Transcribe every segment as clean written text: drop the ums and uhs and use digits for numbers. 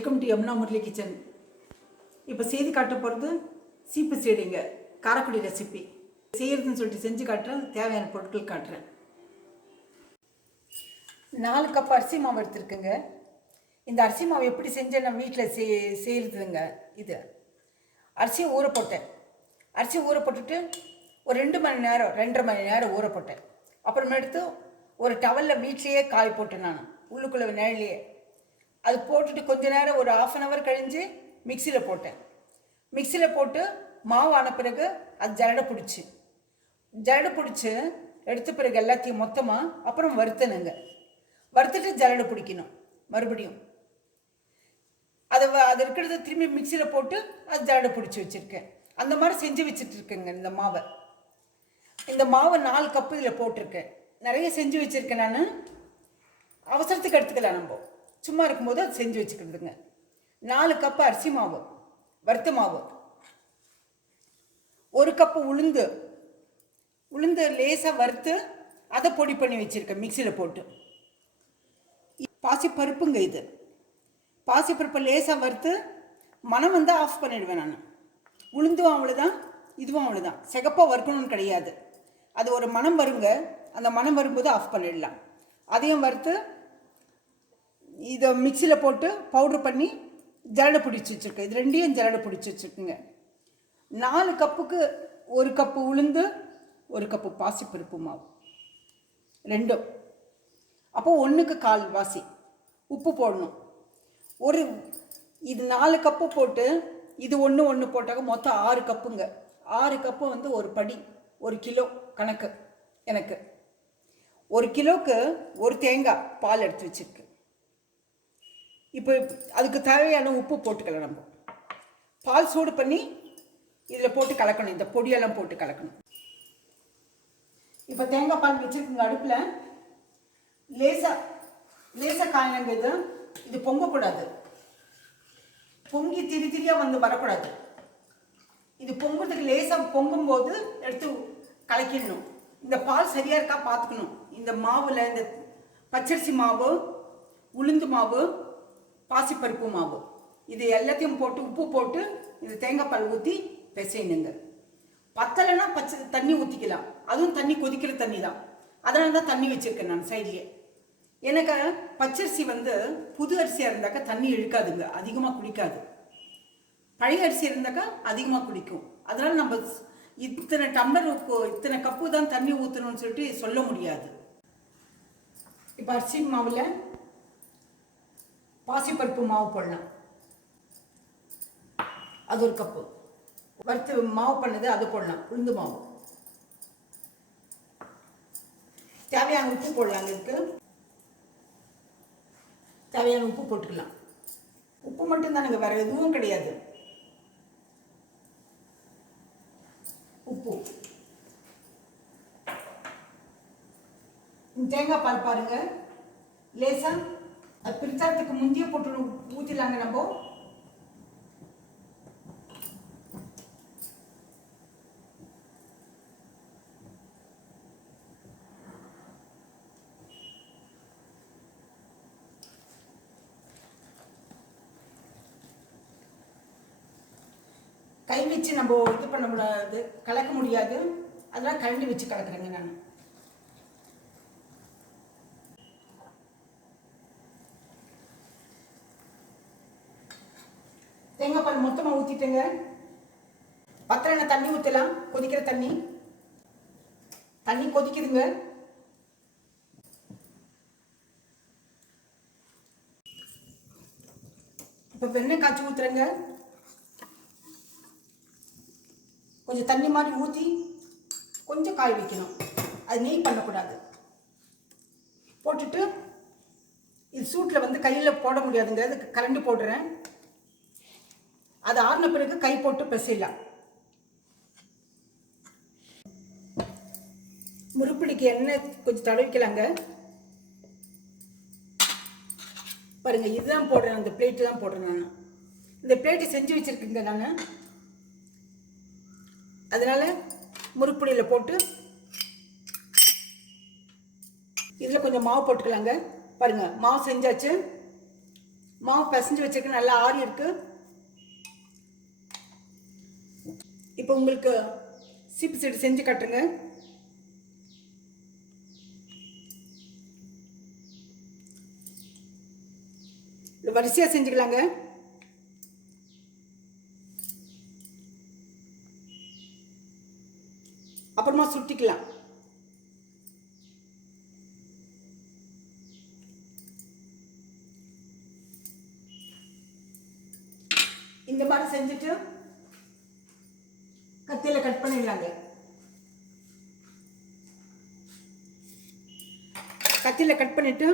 Welcome to Yamuna Murali kitchen. இப்போ செய்து காட்ட போகிறது சீப்பு சீடைங்க காரக்குடி ரெசிபி. செய்கிறதுன்னு சொல்லிட்டு செஞ்சு காட்டுறேன். தேவையான பொருட்கள் காட்டுறேன். 4 கப் அரிசி மாவு எடுத்துருக்குங்க. இந்த அரிசி மாவு எப்படி செஞ்சேன் நான் வீட்டில் செய்கிறதுங்க. இது அரிசியை ஊற போட்டேன். அரிசி ஊற போட்டுட்டு ஒரு 2 மணி நேரம் 2.5 மணி நேரம் ஊற போட்டேன். அப்புறமா எடுத்து ஒரு டவலில் வீட்லேயே காய போட்டேன். நான் உள்ளுக்குள்ளே நிழலையே அது போட்டுட்டு கொஞ்ச நேரம் ஒரு 1/2 hour கழிஞ்சு மிக்சியில் போட்டேன். மிக்சியில் போட்டு மாவு ஆன பிறகு அது ஜரடை பிடிச்சி எடுத்த பிறகு எல்லாத்தையும் மொத்தமாக அப்புறம் வறுத்தனுங்க. வறுத்துட்டு ஜரடை பிடிக்கணும். மறுபடியும் அது இருக்கிறத திரும்பி மிக்சியில் போட்டு அது ஜரடை பிடிச்சி வச்சுருக்கேன். அந்த மாதிரி செஞ்சு வச்சுட்ருக்கேங்க. இந்த மாவை 4 கப்பு இதில் போட்டிருக்கேன். நிறைய செஞ்சு வச்சுருக்கேன். நான் அவசரத்துக்கு எடுத்துக்கலாம். நம்ம சும்மா இருக்கும்போது அது செஞ்சு வச்சுக்கிறதுங்க. 4 கப்பு அரிசி மாவு, வறுத்த மாவு, 1 கப்பு உளுந்து லேசாக வறுத்து அதை பொடி பண்ணி வச்சுருக்கேன் மிக்சியில் போட்டு. பாசிப்பருப்புங்க. இது பாசிப்பருப்பை லேசாக வறுத்து மனம் வந்து ஆஃப் பண்ணிடுவேன் நான். உளுந்தும் அவ்வளோதான், இதுவும் அவ்வளோதான். சிகப்பாக வறுக்கணும்னு கிடையாது. அது ஒரு மனம் வருங்க. அந்த மனம் வரும்போது ஆஃப் பண்ணிடலாம். அதையும் வறுத்து இதை மிக்சியில் போட்டு பவுட்ரு பண்ணி ஜரடை பிடிச்சி வச்சுருக்கேன். இது ரெண்டையும் ஜரடை பிடிச்சி வச்சுருக்குங்க. 4 கப்புக்கு 1 கப்பு உளுந்து, 1 கப்பு பாசிப்பருப்பு மாவு, ரெண்டும். அப்போ 1க்கு 1/4 வாசி உப்பு போடணும். இது 4 கப்பு போட்டு இது ஒன்று போட்டாக்க மொத்தம் 6 கப்புங்க. 6 கப்பு வந்து ஒரு படி, 1 கிலோ கணக்கு. எனக்கு 1 கிலோவுக்கு 1 தேங்காய் பால் எடுத்து வச்சுருக்கு. இப்போ அதுக்கு தேவையான உப்பு போட்டுக்கலாம். நம்ம பால் சூடு பண்ணி இதில் போட்டு கலக்கணும். இந்த பொடியெல்லாம் போட்டு கலக்கணும். இப்போ தேங்காய் பால் வச்சுருக்குங்க அடுப்பில். லேசாக காயங்க. இது பொங்கக்கூடாது. பொங்கி திரியாக வந்து வரக்கூடாது. இது பொங்குறதுக்கு லேசாக பொங்கும்போது எடுத்து கலக்கிடணும். இந்த பால் சரியாக இருக்கா பார்த்துக்கணும். இந்த மாவில் இந்த பச்சரிசி மாவு, உளுந்து மாவு, பாசிப்பருப்பு மாவு, இது எல்லாத்தையும் போட்டு உப்பு போட்டு இந்த தேங்காய் பால் ஊற்றி பிசையணுங்க. பத்தலைன்னா தண்ணி ஊற்றிக்கலாம். அதுவும் தண்ணி கொதிக்கிற தண்ணி தான். அதனால தான் தண்ணி வச்சுருக்கேன் நான் சைட்லேயே. எனக்கு பச்சரிசி வந்து புது அரிசியாக இருந்தாக்கா தண்ணி இழுக்காதுங்க, அதிகமாக குடிக்காது. பழைய அரிசி இருந்தாக்கா அதிகமாக குடிக்கும். அதனால் நம்ம இத்தனை டம்ளர் இத்தனை கப்பு தான் தண்ணி ஊற்றணும்னு சொல்லிட்டு சொல்ல முடியாது. இப்போ அரிசி மாவில் பாசிப்பருப்பு மாவு போடலாம். அது 1 கப்பு. வறுத்து மாவு பண்ணது அது போடலாம். உளுந்து மாவு. தேவையான உப்பு போடலாங்க. இதுக்கு தேவையான உப்பு போட்டுக்கலாம். உப்பு மட்டும் தானுங்க, வேற எதுவும் கிடையாது. உப்பு. தேங்காய் பால் பாருங்க, லேசா அது பிரித்தாரத்துக்கு முந்தைய போட்டு ஊற்றிடலாங்க. நம்ம கை வச்சு நம்ம இது பண்ண முடியாது, கலக்க முடியாது. அதெல்லாம் கரண்டி வச்சு கலக்குறேங்க நான். தேங்காய் பால் மொத்தமாக ஊற்றிட்டேங்க. பத்திரன தண்ணி ஊற்றலாம். கொதிக்கிற தண்ணி கொதிக்குதுங்க. இப்போ வெண்ணெய் காய்ச்சி ஊற்றுறேங்க. கொஞ்சம் தண்ணி மாதிரி ஊற்றி கொஞ்சம் காய வைக்கணும். அது நெய் பண்ணக்கூடாது. போட்டுட்டு இது சூட்டில் வந்து கையில் போட முடியாதுங்க. அதுக்கு கரண்டி போடுறேன். அது ஆறின பிறகு கை போட்டு பிசையலாம். முறுப்பிடிக்கு எண்ணெய் கொஞ்சம் தடவிக்கலாங்க. பாருங்க, இதுதான் போடுறேன். அந்த பிளேட்டு தான் போடுறேன் நான். இந்த பிளேட்டு செஞ்சு வச்சுருக்கேங்க நான். அதனால முறுப்பிடியில் போட்டு இதில் கொஞ்சம் மாவு போட்டுக்கலாங்க. பாருங்கள், மாவு செஞ்சாச்சு. மாவு பிசைஞ்சு வச்சிருக்க நல்லா ஆறி இருக்கு. இப்போ உங்களுக்கு சீப்பு சீடு செஞ்சு காட்டுங்க. வரிசையா செஞ்சுக்கலாங்க. அப்புறமா சுட்டிக்கலாம். இந்த மாதிரி செஞ்சுட்டு கத்தியில கட் பண்ணிடலாங்க. கத்தியில கட் பண்ணிட்டு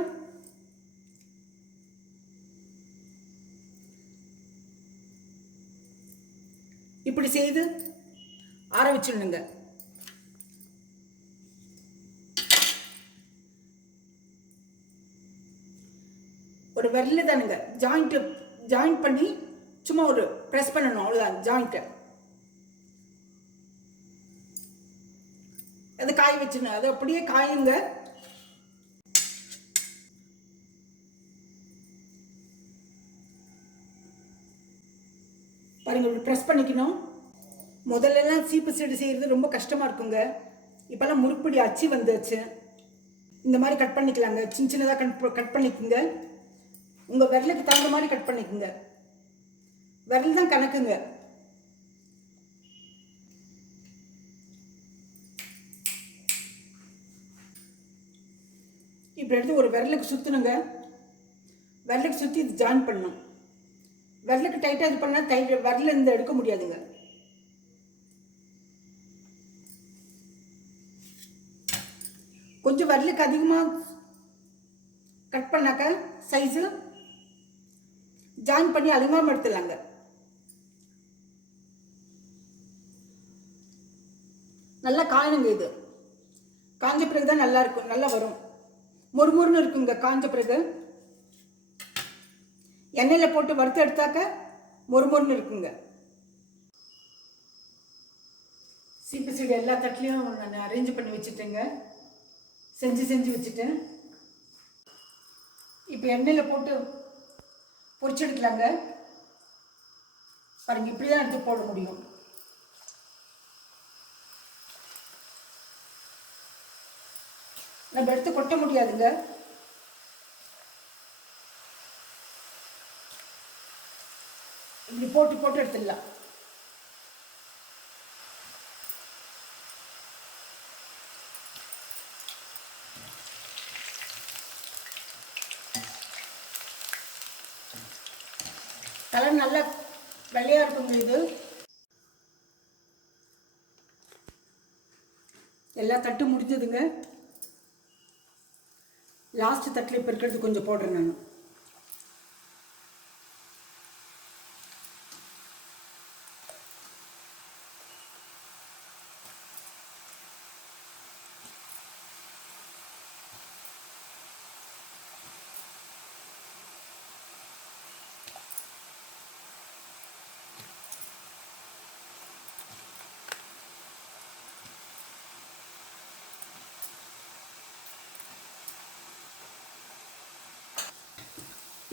இப்படி செய்து ஆற வச்சிடணுங்க. ஒரு விரல தானுங்க ஜாயிண்ட் பண்ணி சும்மா ஒரு ப்ரெஸ் பண்ணணும், அவ்வளோதான் ஜாயிண்ட்டை. அது காய வச்சிடணும். அது அப்படியே காயுங்க. பாருங்க, இப்படி ப்ரெஸ் பண்ணிக்கணும். முதல்லலாம் சீப்பு சீடு செய்கிறது ரொம்ப கஷ்டமாக இருக்குங்க. இப்போல்லாம் முறுப்படி அச்சு வந்துச்சு. இந்த மாதிரி கட் பண்ணிக்கலாங்க. சின்ன சின்னதாக கட் பண்ணிக்கோங்க. உங்கள் விரலுக்கு தகுந்த மாதிரி கட் பண்ணிக்கோங்க. விரல் தான் கணக்குங்க. இப்படி எடுத்து ஒரு விரலுக்கு சுற்றணுங்க. விரலுக்கு சுற்றி இது ஜாயின் பண்ணணும். விரலுக்கு டைட்டாக இது பண்ணால் விரல இந்த எடுக்க முடியாதுங்க. கொஞ்சம் விரலுக்கு அதிகமாக கட் பண்ணாக்க சைஸு ஜாயின் பண்ணி அலுங்காமல் எடுத்துடலாங்க. நல்லா காயணுங்க. இது காஞ்ச பிறகு தான் நல்லா இருக்கும், நல்லா வரும். மொறுமொறுன்னு இருக்குங்க காஞ்ச பிறகு. எண்ணெயில் போட்டு வறுத்து எடுத்தாக்க மொறுமொறுன்னு இருக்குங்க. சீப்பு சீடு எல்லா தட்டுலையும் நான் அரேஞ்ச் பண்ணி வச்சுட்டேங்க. செஞ்சு வச்சுட்டேன். இப்போ எண்ணெயில் போட்டு பொரிச்சு எடுக்கலாங்க. பாருங்க, இப்படி தான் எடுத்து போட முடியும். நம்ம எடுத்து கொட்ட முடியாதுங்க. இப்படி போட்டு எடுத்துடலாம். கலர் நல்லா வெள்ளையா இருக்குங்க. இது எல்லா தட்டு முடிஞ்சதுங்க. லாஸ்ட் தட்டில் இப்போ இருக்கிறது கொஞ்சம் போடுறேன் நான்.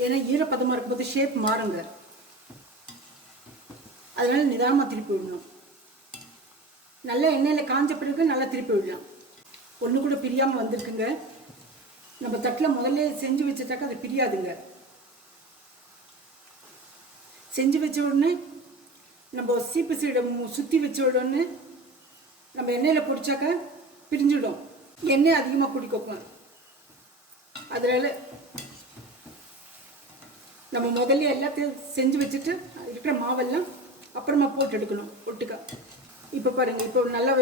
ஏன்னா ஈரப்பதமாக இருக்கும்போது ஷேப் மாறுங்க. அதனால நிதானமாக திருப்பி விடணும். நல்லா எண்ணெயில் காஞ்ச பிறகு நல்லா திருப்பி விடலாம். ஒன்று கூட பிரியாமல் வந்திருக்குங்க. நம்ம தட்டில் முதல்ல செஞ்சு வச்சுட்டாக்கா அது பிரியாதுங்க. செஞ்சு வச்ச உடனே நம்ம சீப்பு சீடை சுற்றி வச்ச உடனே நம்ம எண்ணெயில் பொரிச்சாக்கா பிரிஞ்சிடும். எண்ணெய் அதிகமாக குடிக்கும். அதனால நம்ம முதல்ல எல்லாத்தையும் செஞ்சு வச்சுட்டு இருக்கிற மாவெல்லாம் அப்புறமா போட்டு எடுக்கணும் ஒட்டுக்கா. இப்போ பாருங்கள், இப்போ நல்லா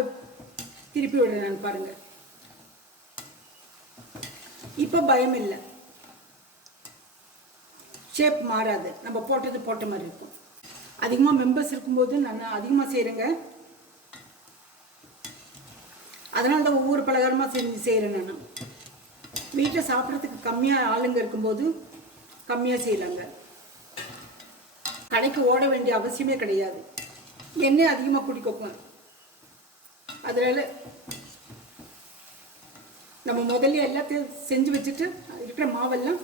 திருப்பி விடுறேன் நான். பாருங்கள், இப்போ பயம் இல்லை. ஷேப் மாறாது. நம்ம போட்டது போட்ட மாதிரி இருக்கும். அதிகமாக மெம்பர்ஸ் இருக்கும்போது நான் அதிகமாக செய்கிறேங்க. அதனால தான் ஒவ்வொரு பலகாரமாக செய்கிறேன் நான். வீட்டில் சாப்பிட்றதுக்கு கம்மியாக ஆளுங்க இருக்கும்போது கம்மியாக செய்யலாங்க. கடைக்கு ஓட வேண்டிய அவசியமே கிடையாது. எண்ணெய் அதிகமாக குடிக்கும். அதனால நம்ம முதல்ல எல்லாத்தையும் செஞ்சு வச்சுட்டு இருக்கிற மாவெல்லாம்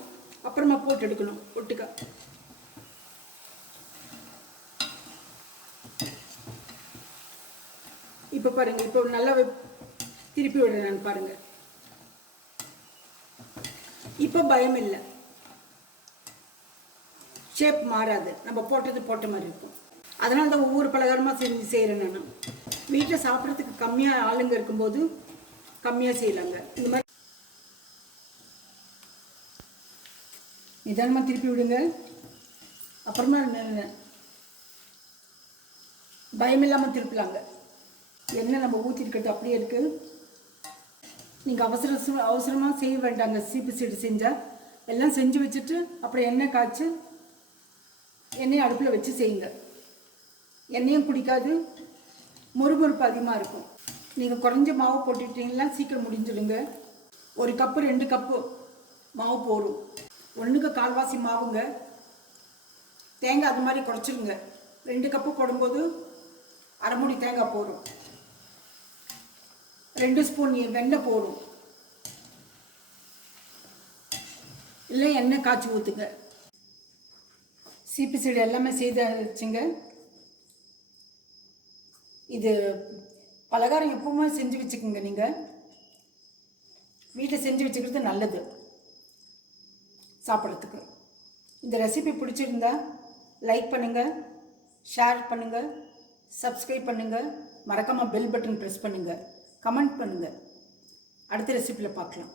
அப்புறமா போட்டு எடுக்கணும் ஒட்டுக்கா. இப்போ பாருங்கள், இப்போ நல்லா திருப்பி விடுறேன் பாருங்கள். இப்போ பயம் இல்லை, ஷேப் மாறாது, நம்ம போட்டது போட்ட மாதிரி இருக்கும். அதனால தான் ஒவ்வொரு பலகாரமாக செஞ்சு செய்கிறேன். நான் வீட்டில் சாப்பிட்றதுக்கு கம்மியாக ஆளுங்க இருக்கும்போது கம்மியாக செய்யலாங்க. இந்த மாதிரி நிதானமாக திருப்பி விடுங்க. அப்புறமா பயம் இல்லாமல் திருப்பலாங்க. எண்ணெய் நம்ம ஊற்றிருக்கிறது அப்படியே இருக்குது. நீங்கள் அவசரமாக செய்ய வேண்டாங்க. சீப்பு சீடு செஞ்சால் எல்லாம் செஞ்சு வச்சுட்டு அப்புறம் எண்ணெய் காய்ச்சி எண்ணெய் அடுப்பில் வச்சு செய்யுங்க. எண்ணெயும் குடிக்காது, மொறுமொறுப்பு அதிகமாக இருக்கும். நீங்கள் குறைஞ்ச மாவு போட்டுக்கிட்டீங்கன்னா சீக்கிரம் முடிஞ்சிடுங்க. 1 கப்பு 2 கப்பு மாவு போடும். 1க்கு 1/4 மாவுங்க. தேங்காய் அது மாதிரி குறைச்சிருங்க. 2 கப்பு போடும்போது 1/2 மூடி தேங்காய் போடும். 2 ஸ்பூன் வெண்ணெய் போடும். இல்லை எண்ணெய் காய்ச்சி ஊற்றுங்க. சீப்பு சீடு எல்லாமே செய்து வச்சுங்க. இது பலகாரம் எப்பவுமே செஞ்சு வச்சுக்கோங்க. நீங்கள் வீட்டில் செஞ்சு வச்சுக்கிறது நல்லது சாப்பிட்றதுக்கு. இந்த ரெசிபி பிடிச்சிருந்தா லைக் பண்ணுங்கள், ஷேர் பண்ணுங்கள், சப்ஸ்கிரைப் பண்ணுங்கள், மறக்காமல் பெல் பட்டன் ப்ரெஸ் பண்ணுங்கள், கமெண்ட் பண்ணுங்கள். அடுத்த ரெசிபியில் பார்க்கலாம்.